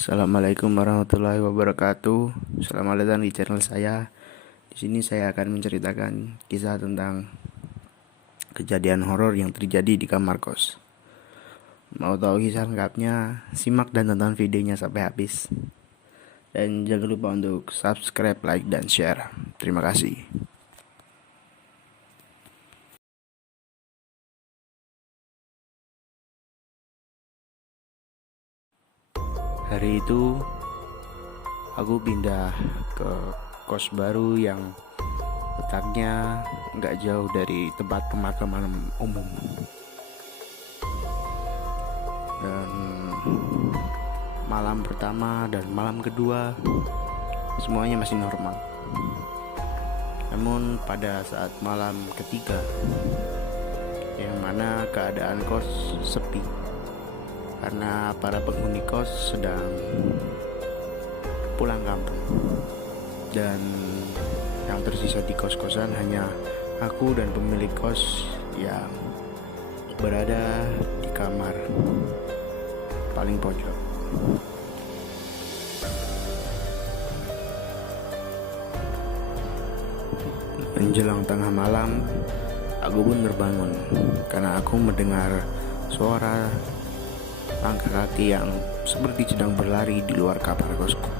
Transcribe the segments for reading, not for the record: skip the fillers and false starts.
Assalamualaikum warahmatullahi wabarakatuh. Selamat datang di channel saya. Di sini saya akan menceritakan kisah tentang kejadian horor yang terjadi di kamar kos. Mau tahu kisah lengkapnya? Simak dan tonton videonya sampai habis. Dan jangan lupa untuk subscribe, like, dan share. Terima kasih. Hari itu aku pindah ke kos baru yang letaknya nggak jauh dari tempat pemakaman umum. Dan malam pertama dan malam kedua semuanya masih normal. Namun pada saat malam ketiga, yang mana keadaan kos sepi karena para penghuni kos sedang pulang kampung, dan yang tersisa di kos-kosan hanya aku dan pemilik kos yang berada di kamar paling pojok. Menjelang tengah malam, aku pun terbangun karena aku mendengar suara langkah kaki yang seperti sedang berlari di luar kamar kosku.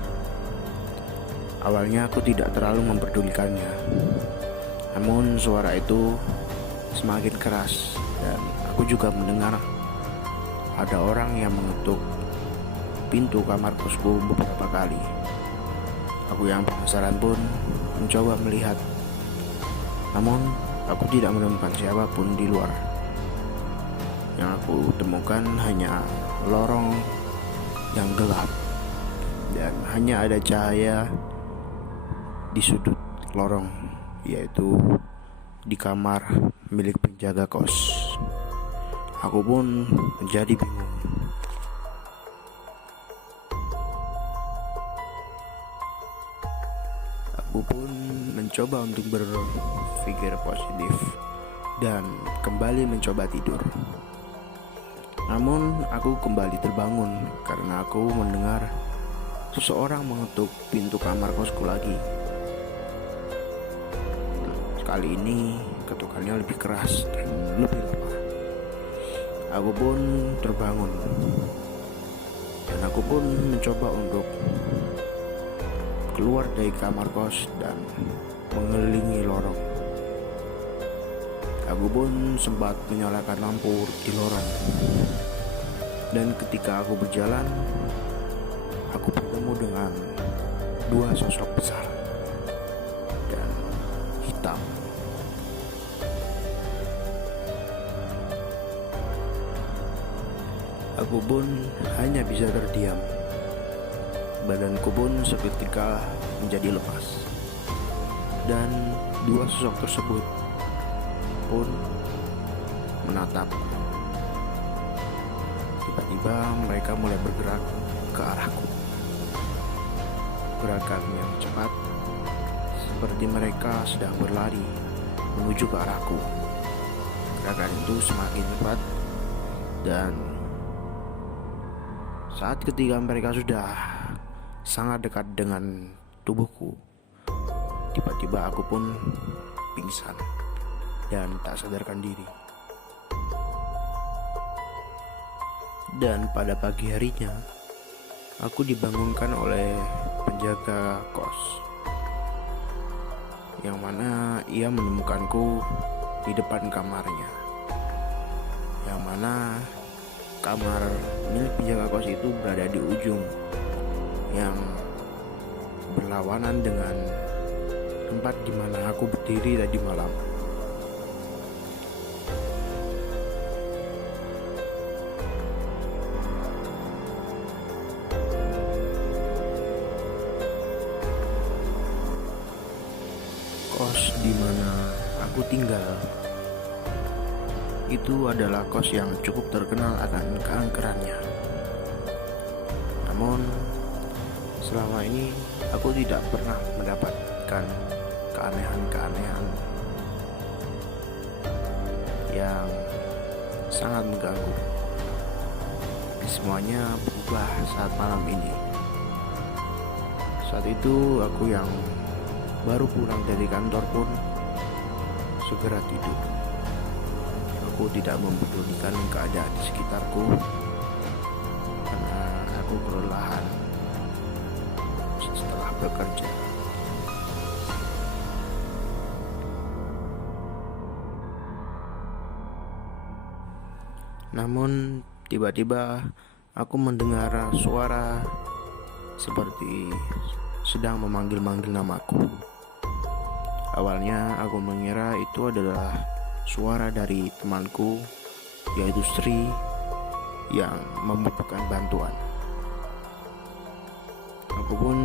Awalnya aku tidak terlalu memperdulikannya, namun suara itu semakin keras dan aku juga mendengar ada orang yang mengetuk pintu kamar kosku beberapa kali. Aku yang penasaran pun mencoba melihat, namun aku tidak menemukan siapapun di luar. Yang aku temukan hanya lorong yang gelap dan hanya ada cahaya di sudut lorong, yaitu di kamar milik penjaga kos. Aku pun menjadi bingung. Aku pun mencoba untuk berpikir positif dan kembali mencoba tidur. Namun aku kembali terbangun karena aku mendengar seseorang mengetuk pintu kamar kosku lagi. Kali ini ketukannya lebih keras dan lebih lama. Aku pun terbangun dan aku pun mencoba untuk keluar dari kamar kos dan mengelilingi lorong. Aku pun sempat menyalakan lampu di lorong. Dan ketika aku berjalan, aku bertemu dengan dua sosok besar dan hitam. Aku pun hanya bisa terdiam. Badanku pun seketika menjadi lepas. Dan dua sosok tersebut pun menatapku. Tiba-tiba mereka mulai bergerak ke arahku. Gerakan yang cepat, seperti mereka sedang berlari menuju ke arahku. Gerakan itu semakin cepat, dan saat ketika mereka sudah sangat dekat dengan tubuhku, tiba-tiba aku pun pingsan dan tak sadarkan diri. Dan pada pagi harinya, aku dibangunkan oleh penjaga kos, yang mana ia menemukanku di depan kamarnya, yang mana kamar milik penjaga kos itu berada di ujung yang berlawanan dengan tempat di mana aku berdiri tadi malam. Kos di mana aku tinggal itu adalah kos yang cukup terkenal akan keangkerannya. Namun selama ini aku tidak pernah mendapatkan keanehan-keanehan yang sangat mengganggu. Semuanya berubah saat malam ini. Saat itu aku yang baru pulang dari kantor pun segera tidur. Aku tidak mempedulikan keadaan di sekitarku karena aku kelelahan setelah bekerja. Namun tiba-tiba aku mendengar suara seperti sedang memanggil-manggil namaku. Awalnya aku mengira itu adalah suara dari temanku, yaitu Sri, yang membutuhkan bantuan. Aku pun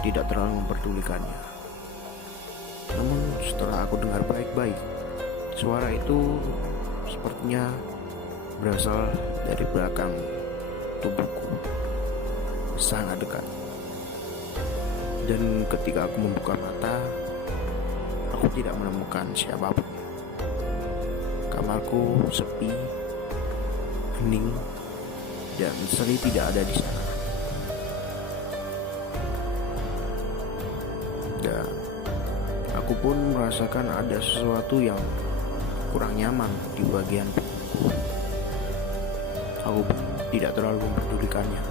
tidak terlalu memperdulikannya. Namun setelah aku dengar baik-baik, suara itu sepertinya berasal dari belakang tubuhku, sangat dekat. Dan ketika aku membuka mata, aku tidak menemukan siapapun. Kamarku sepi, hening, dan Sri tidak ada di sana. Dan aku pun merasakan ada sesuatu yang kurang nyaman di bagian punggungku. Aku pun tidak terlalu mempedulikannya.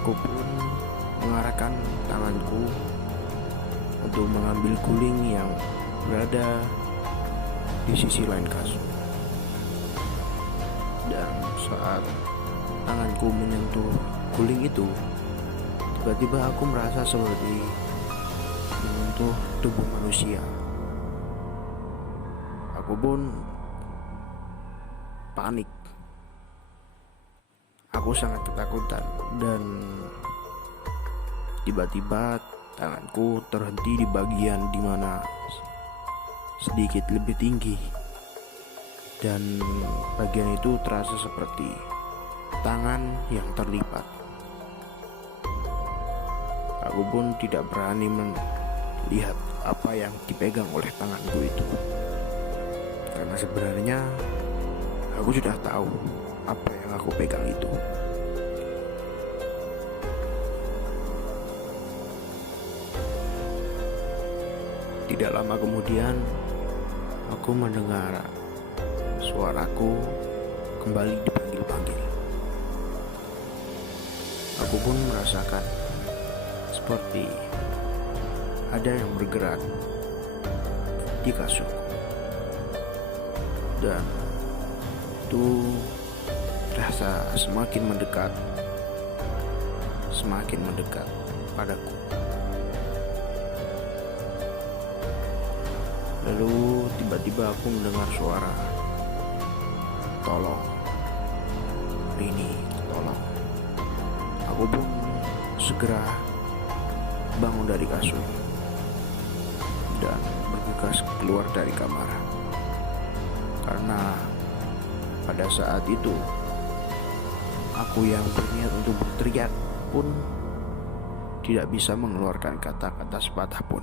Aku pun mengarahkan tanganku untuk mengambil guling yang berada di sisi lain kasur. Dan saat tanganku menyentuh guling itu, tiba-tiba aku merasa seperti menyentuh tubuh manusia. Aku pun panik. Aku sangat ketakutan dan tiba-tiba tanganku terhenti di bagian dimana sedikit lebih tinggi, dan bagian itu terasa seperti tangan yang terlipat. Aku pun tidak berani melihat apa yang dipegang oleh tanganku itu, karena sebenarnya aku sudah tahu apa yang aku pegang itu. Tidak lama kemudian, aku mendengar suaraku kembali dipanggil-panggil. Aku pun merasakan seperti ada yang bergerak di kasurku, dan itu terasa semakin mendekat padaku. Lalu tiba-tiba aku mendengar suara, "Tolong, Rini, tolong." Aku pun segera bangun dari kasur dan bergegas keluar dari kamar, karena pada saat itu aku yang berniat untuk berteriak pun tidak bisa mengeluarkan kata-kata sepatah pun.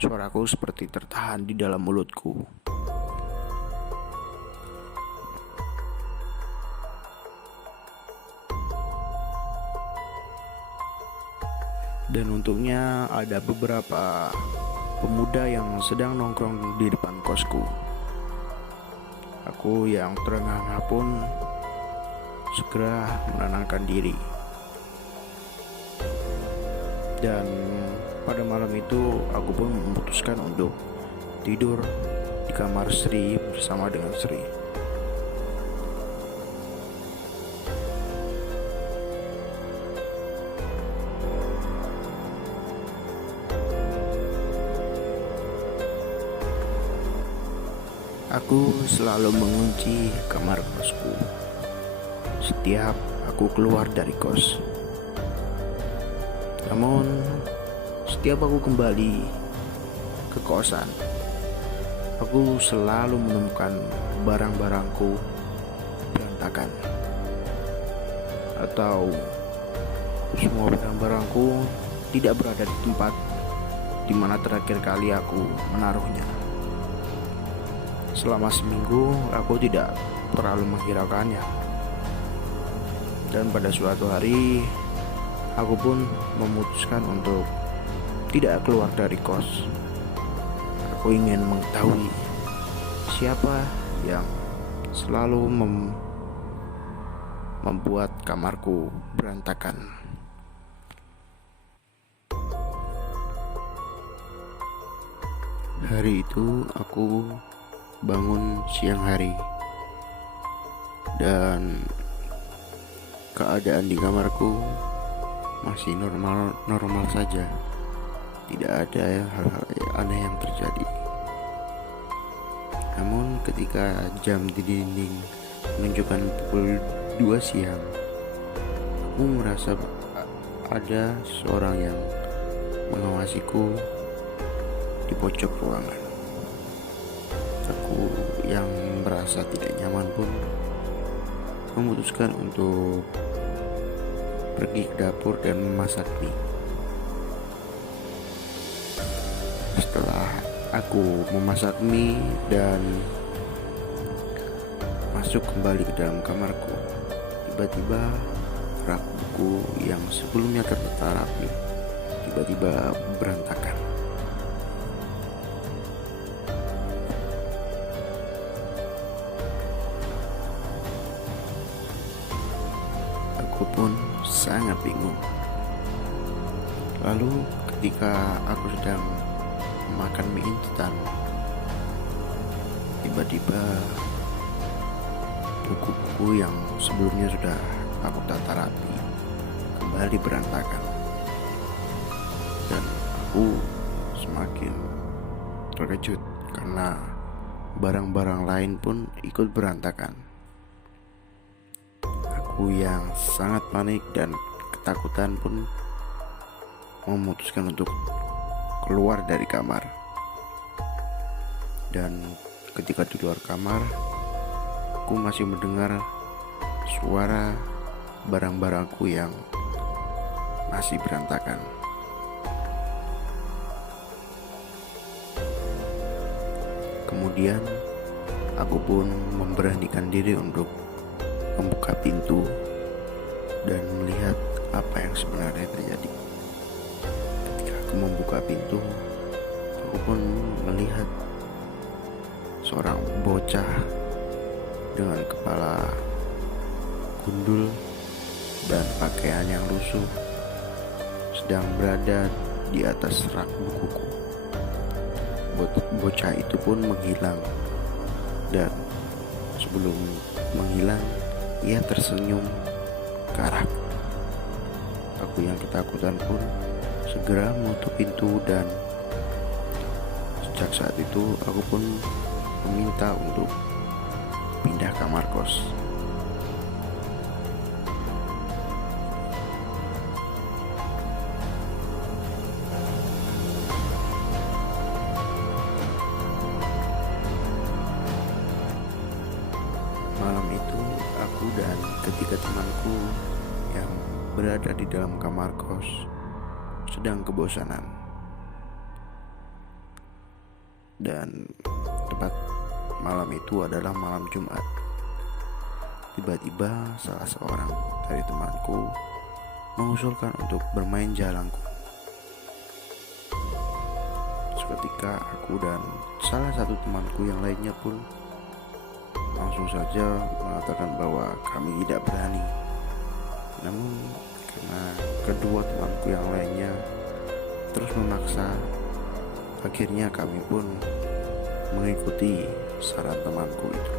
Suaraku seperti tertahan di dalam mulutku. Dan untungnya ada beberapa pemuda yang sedang nongkrong di depan kosku. Aku yang terengah-engah pun segera menenangkan diri. Dan pada malam itu aku pun memutuskan untuk tidur di kamar Sri bersama dengan Sri. Aku selalu mengunci kamar kosku setiap aku keluar dari kos. Namun setiap aku kembali ke kosan, aku selalu menemukan barang-barangku berantakan, atau semua barang-barangku tidak berada di tempat di mana terakhir kali aku menaruhnya. selama seminggu aku tidak terlalu menghiraukannya. Dan pada suatu hari aku pun memutuskan untuk tidak keluar dari kos. Aku ingin mengetahui siapa yang selalu membuat kamarku berantakan. Hari itu aku bangun siang hari dan keadaan di kamarku masih normal saja. Tidak ada hal-hal aneh yang terjadi. Namun ketika jam di dinding menunjukkan pukul 2 siang, aku merasa ada seorang yang mengawasiku di pojok ruangan. Aku yang merasa tidak nyaman pun memutuskan untuk pergi ke dapur dan memasak mie. Setelah aku memasak mie dan masuk kembali ke dalam kamarku, tiba-tiba rak buku yang sebelumnya tertata rapi tiba-tiba berantakan. Aku pun sangat bingung. Lalu ketika aku sedang makan mie instan, tiba-tiba buku-buku yang sebelumnya sudah aku tata rapi kembali berantakan. Dan aku semakin terkejut karena barang-barang lain pun ikut berantakan. Aku yang sangat panik dan ketakutan pun memutuskan untuk keluar dari kamar. Dan ketika di luar kamar, aku masih mendengar suara barang-barangku yang masih berantakan. Kemudian aku pun memberanikan diri untuk membuka pintu dan melihat apa yang sebenarnya terjadi. Ketika aku membuka pintu, aku pun melihat seorang bocah dengan kepala gundul dan pakaian yang lusuh sedang berada di atas rak bukuku. Bocah itu pun menghilang, dan sebelum menghilang ia tersenyum ke arahku. Aku yang ketakutan pun segera menutup pintu, dan sejak saat itu aku pun meminta untuk pindah kamar kos. Malam itu aku dan ketiga temanku yang berada di dalam kamar kos sedang kebosanan. Dan tepat malam itu adalah malam Jumat. Tiba-tiba salah seorang dari temanku mengusulkan untuk bermain jalangku. Seketika aku dan salah satu temanku yang lainnya pun langsung saja mengatakan bahwa kami tidak berani. Namun karena kedua temanku yang lainnya terus memaksa, akhirnya kami pun mengikuti saran temanku itu.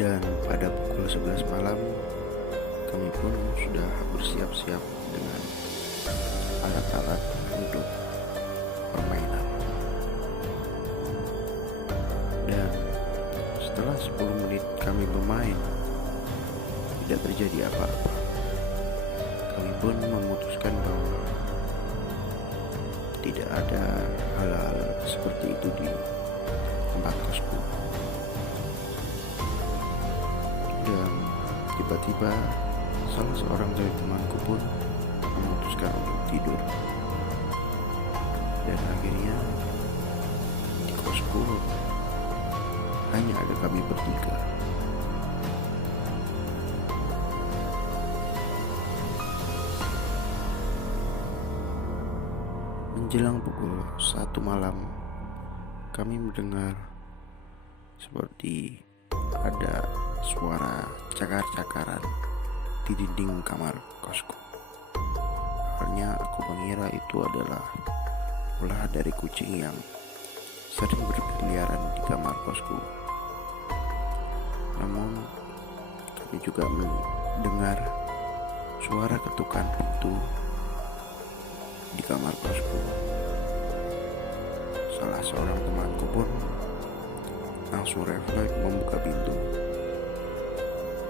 Dan pada pukul 11 malam kami pun sudah bersiap-siap dengan alat-alat untuk permainan. Dan setelah 10 menit kami bermain, tidak terjadi apa-apa. Kami pun memutuskan bahwa tidak ada hal-hal seperti itu di tempat kosku. Dan tiba-tiba salah seorang dari temanku pun memutuskan untuk tidur. Dan akhirnya di kosku hanya ada kami bertiga. Menjelang pukul 1 malam, kami mendengar seperti ada suara cakar-cakaran di dinding kamar kosku. Awalnya aku mengira itu adalah ulah dari kucing yang sering berkeliaran di kamar kosku. Namun kami juga mendengar suara ketukan pintu di kamar kosku. Salah seorang temanku pun langsung refleks membuka pintu,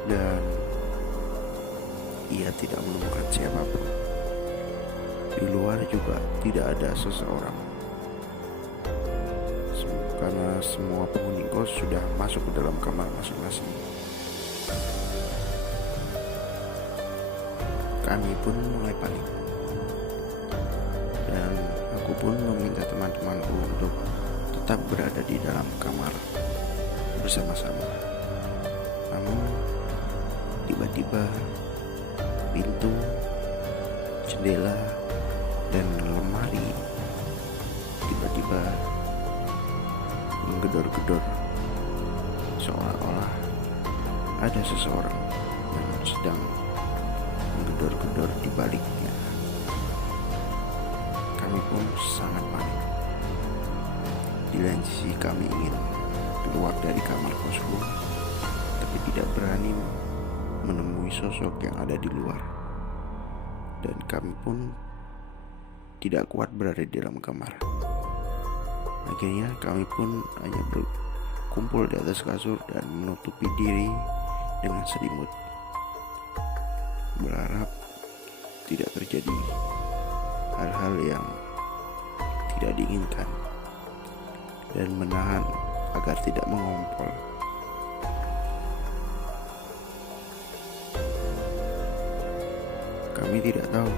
dan ia tidak menemukan siapapun. Di luar juga tidak ada seseorang, karena semua penghuni kos sudah masuk ke dalam kamar masing-masing. Kami pun mulai panik, dan aku pun meminta teman-temanku untuk tetap berada di dalam kamar bersama-sama. Namun tiba-tiba pintu, jendela, dan lemari tiba-tiba menggedor-gedor, seolah-olah ada seseorang yang sedang menggedor-gedor di baliknya. Kami pun sangat panik. Di lain sisi kami ingin keluar dari kamar kosku, tapi tidak berani menemui sosok yang ada di luar. Dan kami pun tidak kuat berada di dalam kamar. Akhirnya kami pun hanya berkumpul di atas kasur dan menutupi diri dengan selimut, berharap tidak terjadi hal-hal yang tidak diinginkan, dan menahan agar tidak mengompol. Kami tidak tahu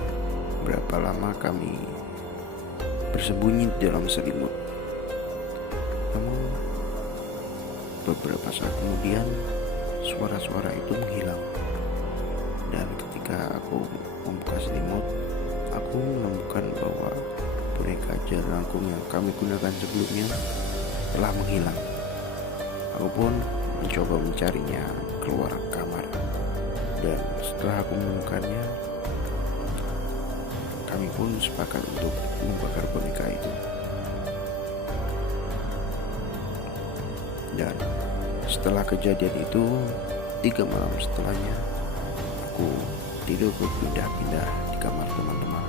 berapa lama kami bersembunyi di dalam selimut. Namun beberapa saat kemudian suara-suara itu menghilang, dan ketika aku membuka selimut, aku menemukan bahwa boneka jelangkung yang kami gunakan sebelumnya telah menghilang. Aku pun mencoba mencarinya keluar kamar, dan setelah aku menemukannya, kami pun sepakat untuk membakar boneka itu. Dan setelah kejadian itu, 3 malam setelahnya, aku tidur berpindah-pindah di kamar teman-teman.